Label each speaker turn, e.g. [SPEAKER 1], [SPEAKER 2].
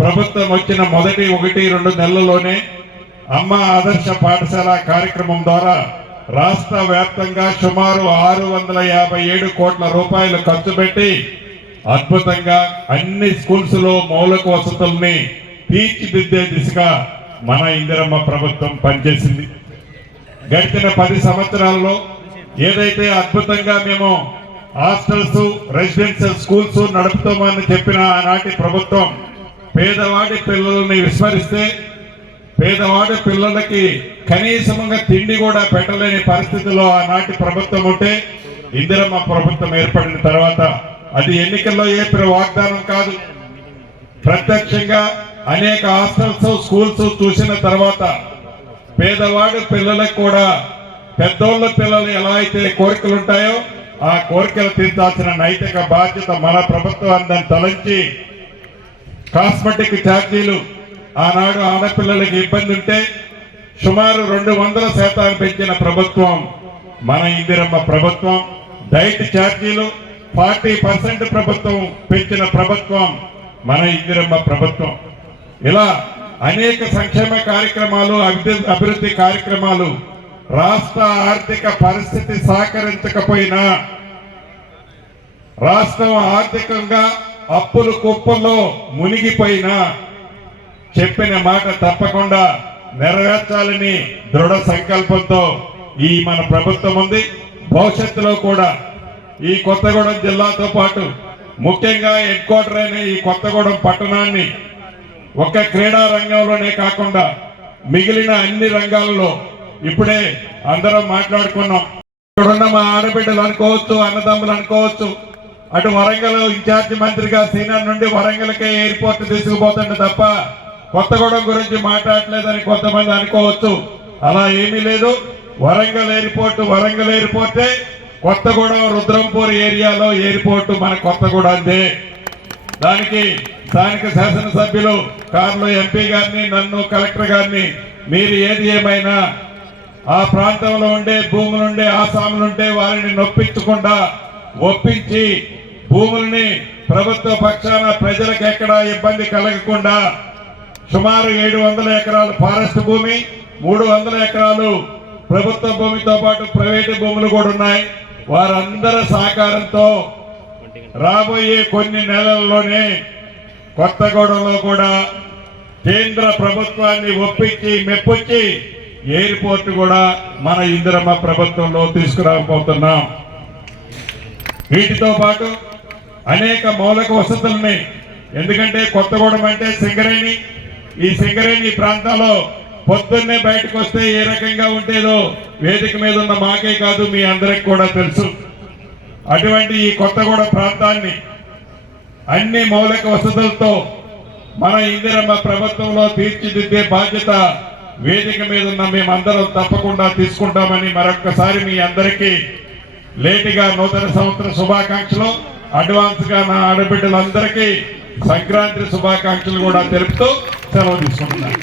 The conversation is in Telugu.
[SPEAKER 1] ప్రభుత్వం వచ్చిన మొదటి ఒకటి రెండు నెలల్లోనే అమ్మ ఆదర్శ పాఠశాల కార్యక్రమం ద్వారా రాష్ట్ర వ్యాప్తంగా సుమారు ఆరు వందల యాభై ఏడు కోట్ల రూపాయలు ఖర్చు పెట్టి అద్భుతంగా అన్ని స్కూల్స్లో మౌలిక వసతుల్ని తీర్చిదిద్దే దిశగా మన ఇందిరమ్మ ప్రభుత్వం పనిచేసింది. గడిచిన పది సంవత్సరాల్లో ఏదైతే అద్భుతంగా మేము హాస్టల్స్ రెసిడెన్షియల్ స్కూల్స్ నడుపుతామని చెప్పిన ఆనాటి ప్రభుత్వం పేదవాడి పిల్లల్ని విస్మరిస్తే పేదవాడి పిల్లలకి కనీసంగా తిండి కూడా పెట్టలేని పరిస్థితిలో ఆనాటి ప్రభుత్వం ఉంటే ఇందిరమ్మ ప్రభుత్వం ఏర్పడిన తర్వాత అది ఎన్నికల్లో ఏ వాగ్దానం కాదు. ప్రత్యక్షంగా అనేక హాస్టల్స్ స్కూల్స్ చూసిన తర్వాత పేదవాడి పిల్లలకు కూడా పెద్దోళ్ళ పిల్లలు ఎలా అయితే కోరికలు ఉంటాయో ఆ కోరికలు తీర్చాల్సిన నైతిక బాధ్యత మన ప్రభుత్వాన్ని తలంచి కాస్మెటిక్ ఛార్జీలు ఆనాడు ఆడపిల్లలకి ఇబ్బంది ఉంటే సుమారు రెండు వందల శాతాన్ని పెంచిన ప్రభుత్వం మన ఇందిరమ్మ ప్రభుత్వం డైట్ ఛార్జీలు ఫార్టీ పర్సెంట్ ప్రభుత్వం పెంచిన ప్రభుత్వం మన ఇందిరమ్మ ప్రభుత్వం. ఇలా అనేక సంక్షేమ కార్యక్రమాలు అభివృద్ధి అభివృద్ధి కార్యక్రమాలు రాష్ట్ర ఆర్థిక పరిస్థితి సహకరించకపోయినా రాష్ట్రం ఆర్థికంగా అప్పులు కుప్పల్లో మునిగిపోయిన చెప్పిన మాట తప్పకుండా నెరవేర్చాలని దృఢ సంకల్పంతో ఈ మన ప్రభుత్వం ఉంది. భవిష్యత్తులో కూడా ఈ కొత్తగూడెం జిల్లాతో పాటు ముఖ్యంగా హెడ్ క్వార్టర్ అయిన ఈ కొత్తగూడెం పట్టణాన్ని ఒక్క క్రీడా రంగంలోనే కాకుండా మిగిలిన అన్ని రంగాల్లో ఇప్పుడే అందరం మాట్లాడుకున్నాం. ఇక్కడున్న మా ఆడబిడ్డలు అనుకోవచ్చు అన్నదమ్ములు అనుకోవచ్చు అటు వరంగల్ ఇన్ఛార్జి మంత్రిగా సీనియర్ నుండి వరంగల్కే ఎయిర్పోర్ట్ తీసుకుపోతుండే తప్ప కొత్తగూడెం గురించి మాట్లాడలేదని కొంతమంది అనుకోవచ్చు. అలా ఏమీ లేదు. వరంగల్ ఎయిర్పోర్ట్ వరంగల్ ఎయిర్పోర్టే. కొత్తగూడెం రుద్రంపూర్ ఏరియాలో ఎయిర్పోర్ట్ మన కొత్తగూడెందే. దానికి స్థానిక శాసనసభ్యులు కార్లో ఎంపీ గారిని నన్ను కలెక్టర్ గారిని మీరు ఏది ఏమైనా ఆ ప్రాంతంలో ఉండే భూములుండే ఆసాములుంటే వారిని నొప్పించకుండా ఒప్పించి భూముల్ని ప్రభుత్వ పక్షాన ప్రజలకు ఎక్కడా ఇబ్బంది కలగకుండా సుమారు ఏడు వందల ఎకరాలు ఫారెస్ట్ భూమి మూడు వందల ఎకరాలు ప్రభుత్వ భూమితో పాటు ప్రైవేటు భూములు కూడా ఉన్నాయి. వారందరి సహకారంతో రాబోయే కొన్ని నెలల్లోనే కొత్తగూడెంలో కూడా కేంద్ర ప్రభుత్వాన్ని ఒప్పించి మెప్పించి ఎయిర్పోర్ట్ కూడా మన ఇందిరమ్మ ప్రభుత్వంలో తీసుకురాబోతున్నాం. వీటితో పాటు అనేక మౌలిక వసతుల్ని ఎందుకంటే కొత్తగూడెం అంటే సింగరేణి. ఈ సింగరేణి ప్రాంతాల్లో పొద్దున్నే బయటకు వస్తే ఏ రకంగా ఉంటేదో వేదిక మీద ఉన్న మాకే కాదు మీ అందరికి కూడా తెలుసు. అటువంటి ఈ కొత్తగూడ ప్రాంతాన్ని అన్ని మౌలిక వసతులతో మన ఇందిరమ్మ ప్రభుత్వంలో తీర్చిదిద్దే బాధ్యత వేదిక మీద ఉన్న మేమందరం తప్పకుండా తీసుకుంటామని మరొక్కసారి మీ అందరికీ లేటుగా నూతన సంవత్సర శుభాకాంక్షలు. అడ్వాన్స్గా నా ఆడబిడ్డలందరికీ సంక్రాంతి శుభాకాంక్షలు కూడా తెలుపుతూ సెలవు తీసుకుంటున్నాను.